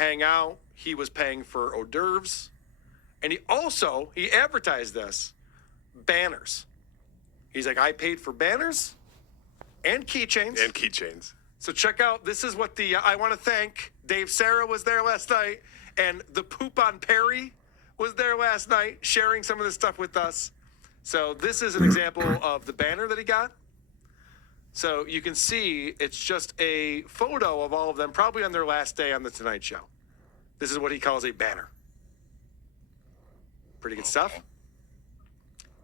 hang out. He was paying for hors d'oeuvres. And he advertised this, banners. He's like, I paid for banners and keychains. And keychains. So check out, this is what I want to thank Dave Sarah was there last night, and the Poop on Perry was there last night sharing some of this stuff with us. So this is an example of the banner that he got. So you can see it's just a photo of all of them, probably on their last day on The Tonight Show. This is what he calls a banner. Pretty good stuff.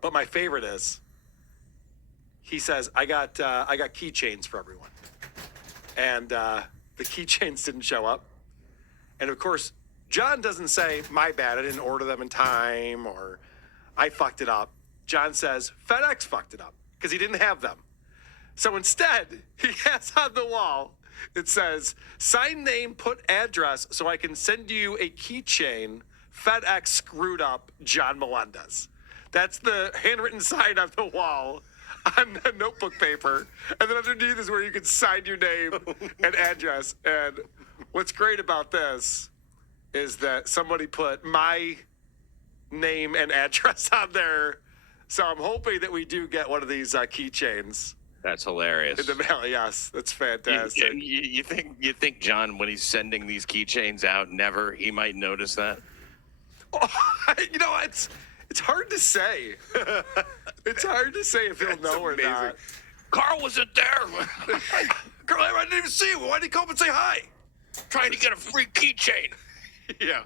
But my favorite is, he says, I got keychains for everyone. And the keychains didn't show up. And of course, John doesn't say, my bad, I didn't order them in time, or I fucked it up. John says, FedEx fucked it up because he didn't have them. So instead, he has on the wall, it says, sign name, put address, so I can send you a keychain. FedEx screwed up, John Melendez. That's the handwritten sign on the wall on the notebook paper. And then underneath is where you can sign your name and address. And what's great about this is that somebody put my name and address on there. So I'm hoping that we do get one of these keychains. That's hilarious. In the mail, yes. That's fantastic. You think John, when he's sending these keychains out, he might notice that? Oh, it's hard to say. It's hard to say if he'll know or not. Karl wasn't there. Karl, I didn't even see you. Why did he come and say hi? Trying to get a free keychain. Yeah.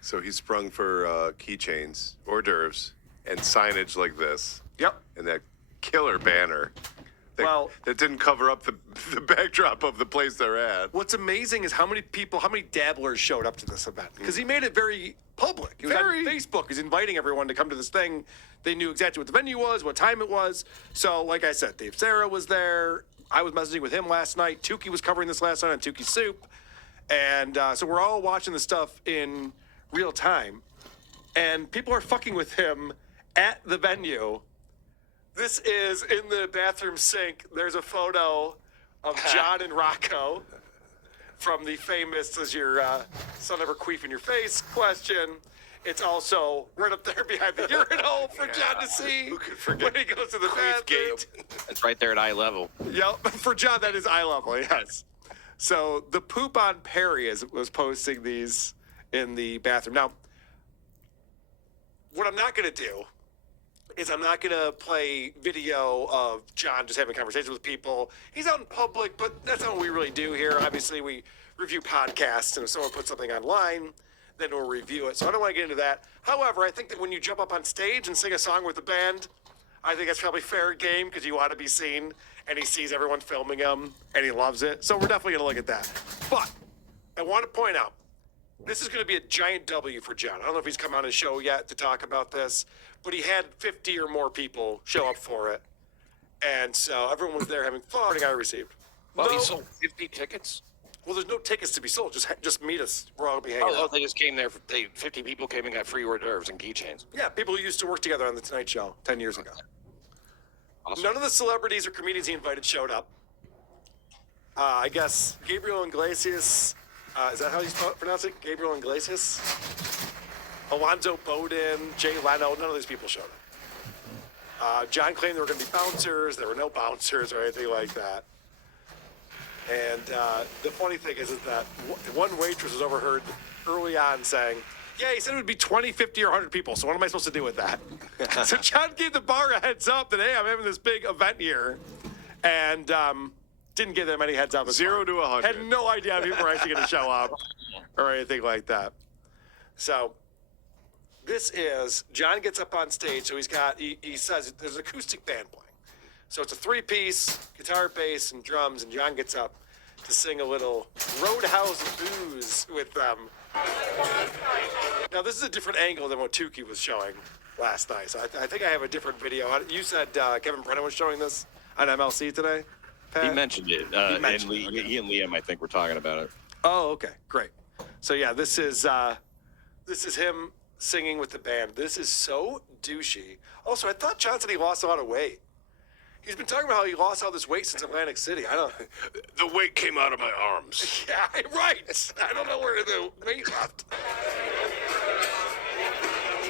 So he sprung for keychains, hors d'oeuvres, and signage like this. Yep. And that killer banner. That didn't cover up the backdrop of the place they're at. What's amazing is how many dabblers showed up to this event. Because he made it very public. He was on Facebook. He's inviting everyone to come to this thing. They knew exactly what the venue was, what time it was. So, like I said, Dave Sarah was there. I was messaging with him last night. Tukey was covering this last night on Tukey Soup. And so we're all watching the stuff in real time. And people are fucking with him at the venue. This is in the bathroom sink. There's a photo of John and Rocco from the famous, does your son ever queef in your face question. It's also right up there behind the urinal for John to see when he goes to the bathroom. It's right there at eye level. Yep, for John, that is eye level, yes. So the Poop on Perry was posting these in the bathroom. Now, what I'm not going to do is I'm not going to play video of John just having conversations with people. He's out in public, but that's not what we really do here. Obviously, we review podcasts, and if someone puts something online, then we'll review it. So I don't want to get into that. However, I think that when you jump up on stage and sing a song with the band, I think that's probably fair game because you want to be seen, and he sees everyone filming him, and he loves it. So we're definitely going to look at that. But I want to point out, this is going to be a giant W for John. I don't know if he's come on his show yet to talk about this, but he had 50 or more people show up for it. And so everyone was there having fun. I received. Well, he sold 50 tickets? Well, there's no tickets to be sold. Just meet us. We're all be hanging out. Oh, they just came there. 50 people came and got free hors d'oeuvres and keychains. Yeah, people who used to work together on The Tonight Show 10 years ago. Awesome. None of the celebrities or comedians he invited showed up. I guess Gabriel Iglesias, is that how you pronounce it? Gabriel Iglesias? Alonzo Bowden, Jay Leno, none of these people showed up. John claimed there were going to be bouncers. There were no bouncers or anything like that. And the funny thing is that one waitress was overheard early on saying, yeah, he said it would be 20, 50, or 100 people, so what am I supposed to do with that? So John gave the bar a heads up that, hey, I'm having this big event here. And didn't give them any heads up. 0 to 100. Had no idea if people were actually going to show up or anything like that. So this is, John gets up on stage, so he says there's an acoustic band playing. So it's a 3-piece, guitar, bass, and drums, and John gets up to sing a little Roadhouse Blues with them. Now, this is a different angle than what Tukey was showing last night, so I think I have a different video. You said Kevin Brennan was showing this on MLC today, Pat? He mentioned it. He and Liam, I think, were talking about it. Oh, okay, great. So, yeah, this is him singing with the band. This is so douchey. Also, I thought John said he lost a lot of weight. He's been talking about how he lost all this weight since Atlantic City. I don't. The weight came out of my arms. Yeah, right. I don't know where the weight left.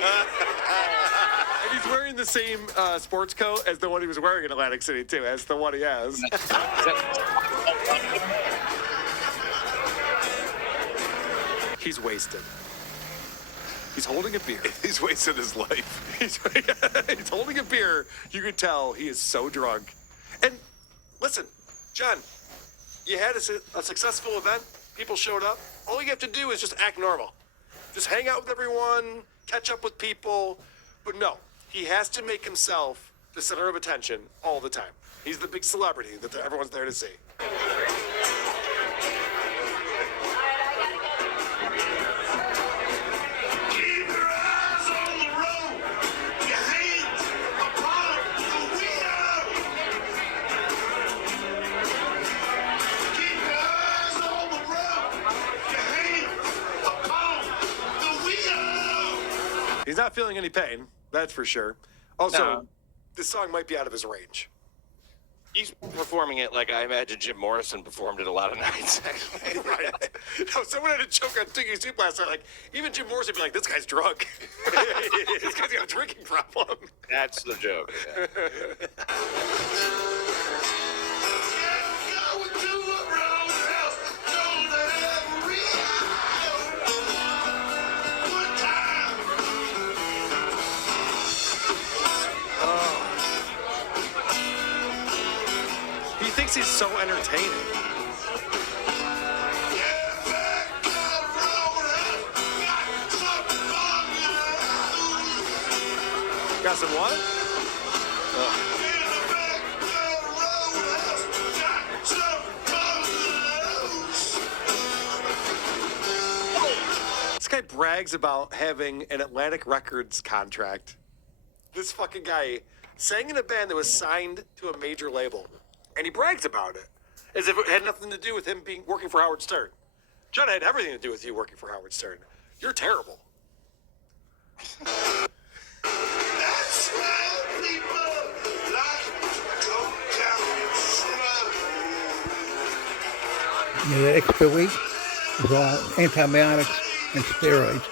And he's wearing the same sports coat as the one he was wearing in Atlantic City, too, as the one he has. He's wasted. He's holding a beer. He's wasted his life. He's holding a beer. You can tell he is so drunk. And listen, John, you had a successful event. People showed up. All you have to do is just act normal. Just hang out with everyone, catch up with people. But no, he has to make himself the center of attention all the time. He's the big celebrity that everyone's there to see. He's not feeling any pain, that's for sure. Also, this song might be out of his range. He's performing it like I imagine Jim Morrison performed it a lot of nights, actually. Right. No, someone had a joke on Tiki Soup last night. Like, even Jim Morrison would be like, this guy's drunk. This guy's got a drinking problem. That's the joke. Yeah. He thinks he's so entertaining. Got some what? This guy brags about having an Atlantic Records contract. This fucking guy sang in a band that was signed to a major label. And he brags about it as if it had nothing to do with him working for Howard Stern. John, it had everything to do with you working for Howard Stern. You're terrible. That's why people like to go down and slow. Yeah, the extra weight was all antibiotics and steroids.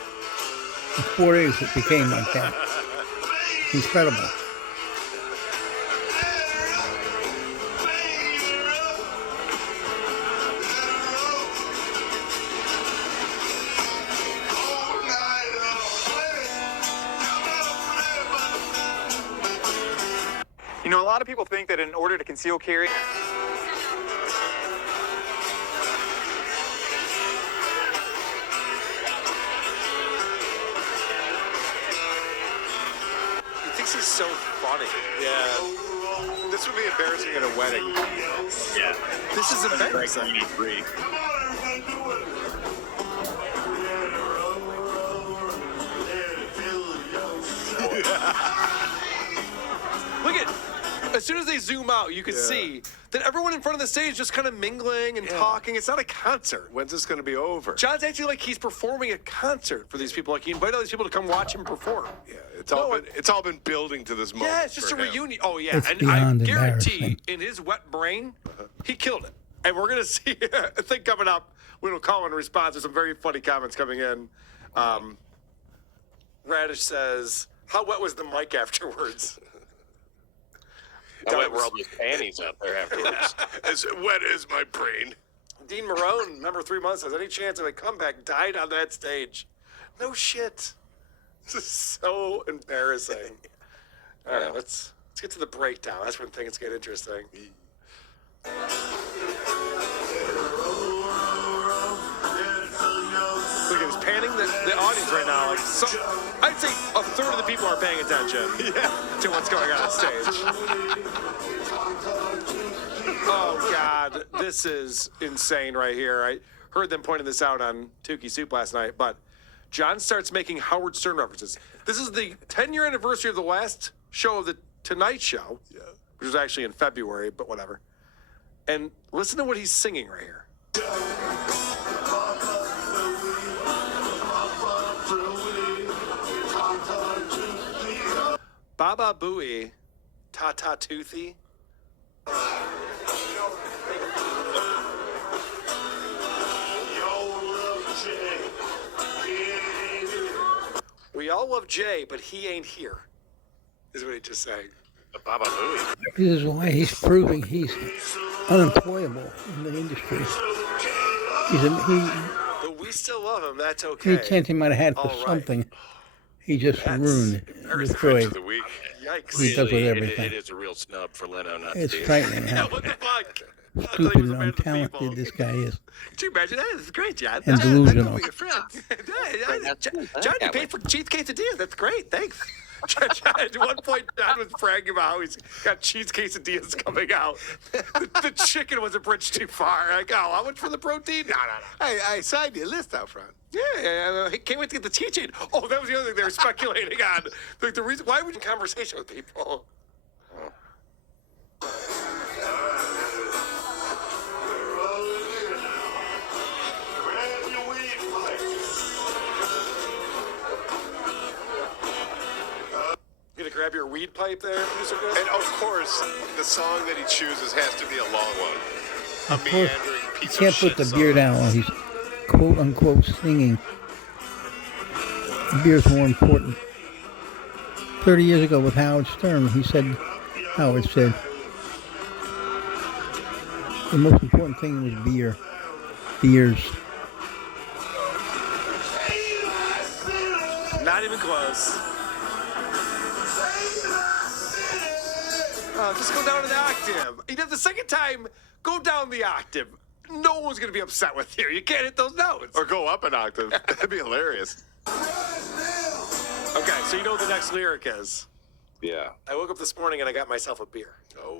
In 4 days it became like that. Incredible. You know, a lot of people think that in order to conceal carry, He thinks he's so funny. Yeah. This would be embarrassing at a wedding. Yeah. This is embarrassing. 83. Look at, as soon as they zoom out, you can see that everyone in front of the stage is just kind of mingling and talking. It's not a concert. When's this going to be over? John's acting like he's performing a concert for these people. Like he invited all these people to come watch him perform. Yeah, it's all been building to this moment. Yeah, it's just for a him. reunion. Oh, yeah. It's And I beyond guarantee embarrassing. in his wet brain, he killed it. And we're going to see a thing coming up. We'll call in response to some very funny comments coming in. Radish says, how wet was the mic afterwards? I went where all those panties out there afterwards. As wet as my brain. Dean Marone, number 3 months, says, any chance of a comeback died on that stage. No shit. This is so embarrassing. All right, let's get to the breakdown. That's when things get interesting. Look at he's panning the audience right now. Like, so, I'd say a third of the people are paying attention to what's going on stage. Oh, God. This is insane right here. I heard them pointing this out on Tiki Soup last night, but John starts making Howard Stern references. This is the 10-year anniversary of the last show of the Tonight Show, which was actually in February, but whatever. And listen to what he's singing right here. Baba Booey, Ta Ta Toothy. all love Jay, but he ain't here, is what he just saying. Baba Booey. This is why he's proving he's unemployable in the industry. But we still love him. That's Any okay. chance he might have had for All right. something, he just ruined, Match destroyed. of the week. Yikes. He does with everything. It is a real snub for Leno not It's to do. frightening Yeah, how what the fuck? I thought he stupid was a and man of the people. untalented this guy is. Could you imagine that? It's great, John. And I delusional. know we're your friends. John, you paid for cheese quesadillas. That's great. Thanks. John, at one point, John was bragging about how he's got cheese quesadillas coming out. The chicken was a bridge too far. Like, oh, how much for the protein? No. I signed you a list out front. Yeah, I can't wait to get the teaching. Oh, that was the other thing they were speculating on. Like the reason why would you conversation with people? Grab your weed pipe. You gonna grab your weed pipe there, producer Chris? And of course, the song that he chooses has to be a long one. A Of course, meandering you piece can't of shit put the song. beer down while he's quote unquote singing. The beer's more important. 30 years ago with Howard Stern, Howard said, the most important thing was beer. Beers. Not even close. Just go down an octave. You know, the second time, go down the octave. No one's gonna be upset with you. You can't hit those notes. Or go up an octave. That'd be hilarious. Okay, so you know what the next lyric is. Yeah. I woke up this morning and I got myself a beer. Oh.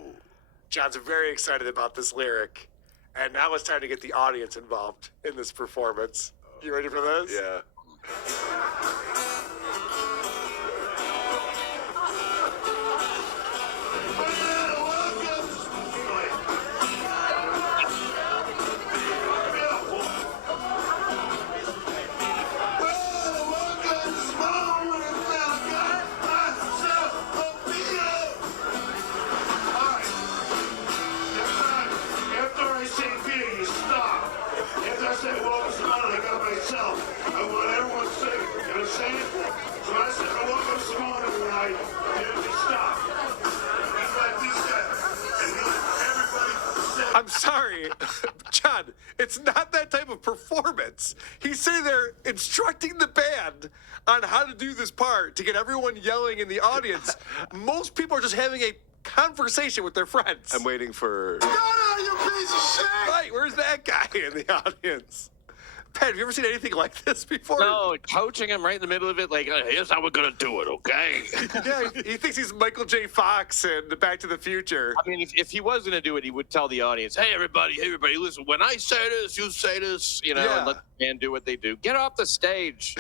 John's very excited about this lyric, and now it's time to get the audience involved in this performance. You ready for this? Yeah. After I say beer, you stop. After I say, well, what's the matter? I got myself. I want everyone to say it. You understand? So I said, I woke up this morning and I didn't stop. You let this guy, and you let everybody say, I'm sorry, John, it's not that type of performance. He's sitting there instructing the band on how to do this part to get everyone yelling in the audience. Most people are just having a conversation with their friends. I'm waiting for... "Shut up, you piece of shit!" Right, where's that guy in the audience? Pat, have you ever seen anything like this before? No, coaching him right in the middle of it, like, here's how we're gonna do it, okay? Yeah, he thinks he's Michael J. Fox in Back to the Future. I mean, if he was gonna do it, he would tell the audience, hey, everybody, listen, when I say this, you say this, you know, Yeah. and let the band do what they do. Get off the stage.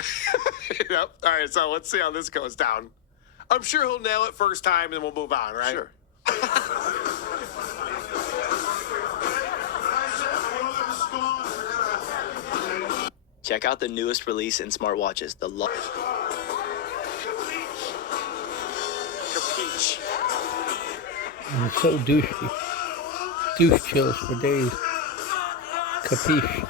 Yep. All right, so let's see how this goes down. I'm sure he'll nail it first time, and then we'll move on, right? Sure. I said, I woke up this morning. Check out the newest release in smartwatches, the Capiche. And it's so douchey. Douche chills for days. Capiche.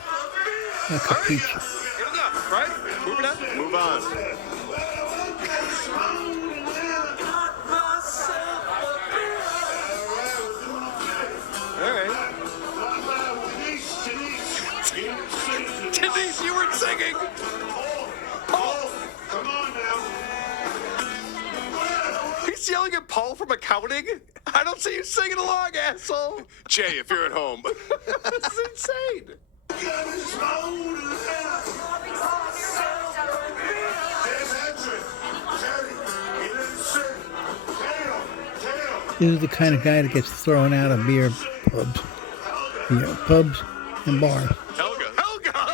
Not capiche. Good enough, right? Moving on. Move on. All right. Denise, you weren't singing. Come on now. He's yelling at Paul from accounting. I don't see you singing along, asshole. Jay, if you're at home. This is insane. This is the kind of guy that gets thrown out of beer pubs. Yeah, pubs and bars. Helga.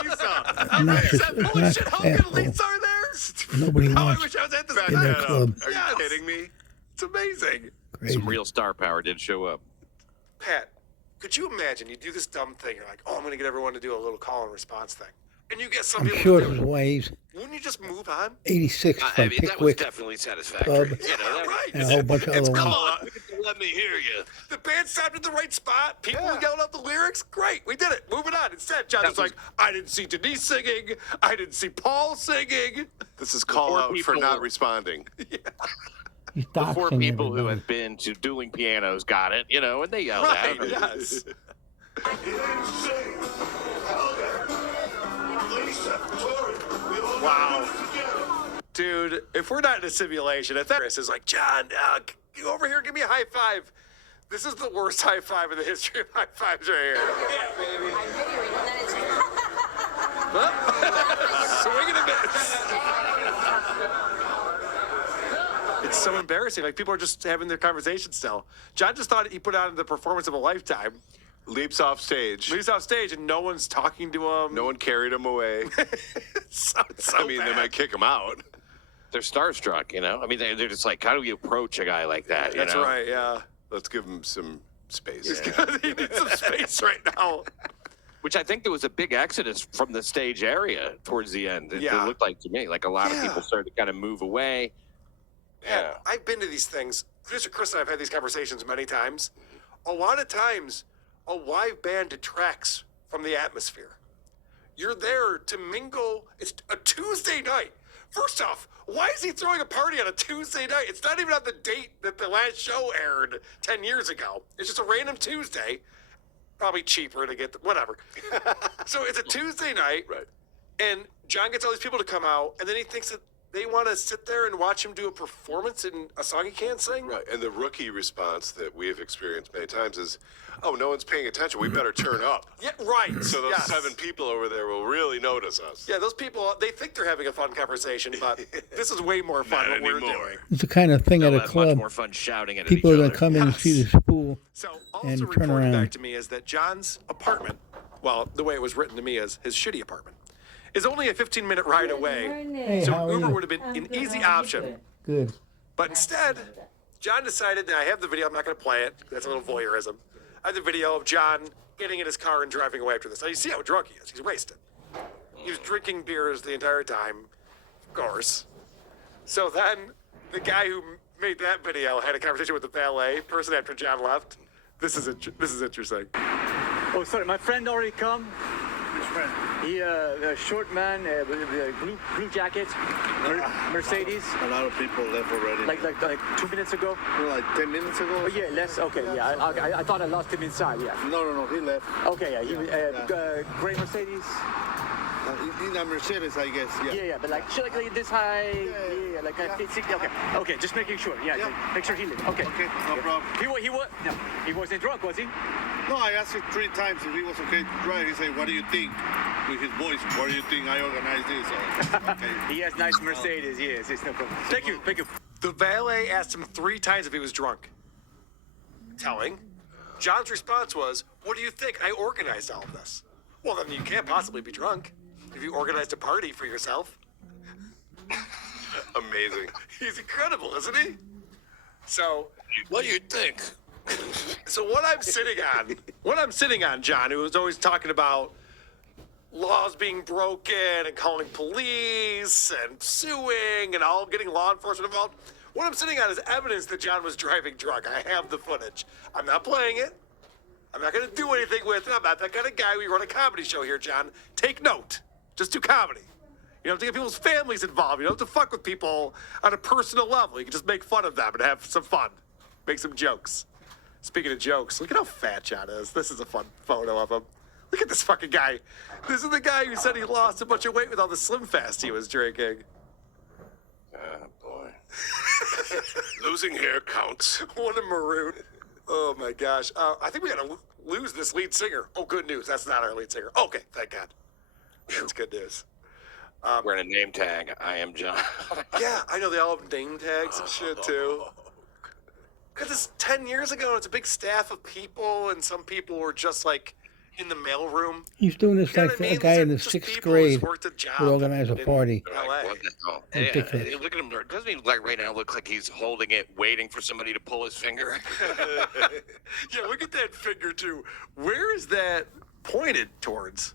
Lisa. Not just, Holy not shit, just Helga and assholes. Lisa are there? Nobody Oh, I wants wish I was at this Back in their that club. up. Are Yes. you kidding me? It's amazing. crazy. Some real star power did show up. Pat, could you imagine you do this dumb thing? You're like, oh, I'm going to get everyone to do a little call and response thing. And you get some I'm people sure to this do is it. why he's Wouldn't you just move on? 86 I from mean, that was Pickwick definitely satisfactory. Pub You know, that was, Right. and a whole bunch of other It's ones. called, let me hear you. The band stopped at the right spot. People were yelling out the lyrics. Great, we did it. Moving on. Instead, John was like, I didn't see Denise singing. I didn't see Paul singing. This is call Poor out for people. not responding. He's Poor doxing people who everybody. have been to dueling pianos got it, you know, and they yelled Right, at him. yes. He didn't sing. Helga, Lisa, Tori, we all Wow. got this together. Dude, if we're not in a simulation, if that is like, John, you over here, give me a high five. This is the worst high five in the history of high fives right here. Swing and a miss. It's so embarrassing. Like, people are just having their conversation still. John just thought he put on the performance of a lifetime. Leaps off stage. Leaves off stage and no one's talking to him. No one carried him away. so I mean, bad. they might kick him out. They're starstruck, you know? I mean, they're just like, how do we approach a guy like that? You That's know? right, yeah. Let's give him some space. He needs some space right now. Which I think there was a big exodus from the stage area towards the end. It Yeah. looked like to me, like a lot of people started to kind of move away. Yeah, I've been to these things. Producer Chris and I have had these conversations many times. A lot of times, a live band detracts from the atmosphere. You're there to mingle. It's a Tuesday night. First off, why is he throwing a party on a Tuesday night? It's not even on the date that the last show aired 10 years ago. It's just a random Tuesday. Probably cheaper to get, whatever. So it's a Tuesday night. Right. And John gets all these people to come out, and then he thinks that they want to sit there and watch him do a performance in a song he can't sing. Right. And the rookie response that we have experienced many times is, oh, no one's paying attention. We better turn up. Yeah, right. So those Yes. 7 people over there will really notice us. Yeah, those people, they think they're having a fun conversation, but this is way more fun Not what we're anymore. doing. It's the kind of thing They'll at a have much club. more fun shouting at People each are going other. to come in and see the spool. So And also turn reported around. back to me is that John's apartment, well, the way it was written to me is his shitty apartment, is only a 15-minute ride away. Hey, So how are Uber you? would have been an easy option. Good. But instead, John decided that I have the video. I'm not going to play it. That's a little voyeurism. I have the video of John getting in his car and driving away after this. Now, you see how drunk he is. He's wasted. He was drinking beers the entire time, of course. So then the guy who made that video had a conversation with the valet person after John left. This is interesting. Oh, sorry, my friend already come. Which friend? He, a short man with a blue jacket, Mercedes, A lot of people left already. like 2 minutes ago. like 10 minutes ago? Oh yeah, less. Okay, yeah. I thought I lost him inside. Yeah. No, he left. Okay, yeah. He, gray Mercedes. In a Mercedes, I guess. Yeah, but like this high. Yeah, like a 60. Okay, just making sure. Yeah, make sure he lives. Okay. Okay, no problem. He wasn't drunk, was he? No, I asked him 3 times if he was okay to drive. He said, what do you think? With his voice, what do you think I organized this? So, okay. He has nice Mercedes. Yes, it's no problem. Thank you. The valet asked him 3 times if he was drunk. Telling. John's response was, what do you think? I organized all of this. Well, then you can't possibly be drunk if you organized a party for yourself. Amazing. He's incredible, isn't he? So, What do you think? so what I'm sitting on, John, who was always talking about laws being broken and calling police and suing and all getting law enforcement involved. What I'm sitting on is evidence that John was driving drunk. I have the footage. I'm not playing it. I'm not going to do anything with it. I'm not that kind of guy. We run a comedy show here, John. Take note. Just do comedy. You don't have to get people's families involved. You don't have to fuck with people on a personal level. You can just make fun of them and have some fun. Make some jokes. Speaking of jokes, look at how fat John is. This is a fun photo of him. Look at this fucking guy. This is the guy who said he lost a bunch of weight with all the Slim Fast he was drinking. Oh, boy. Losing hair counts. What a maroon. Oh my gosh. I think we gotta lose this lead singer. Oh, good news. That's not our lead singer. Okay, thank God. That's good news. Wearing a name tag. I am John. Yeah, I know they all have name tags and shit too. Because it's 10 years ago and it's a big staff of people, and some people were just like in the mailroom. He's doing this You know like what I a mean? guy in the Just 6th people who's grade worked a job would organize a in party. LA. What the hell? Ridiculous. Yeah, look at him. Doesn't he like right now look like he's holding it, waiting for somebody to pull his finger? Yeah, look at that finger too. Where is that pointed towards?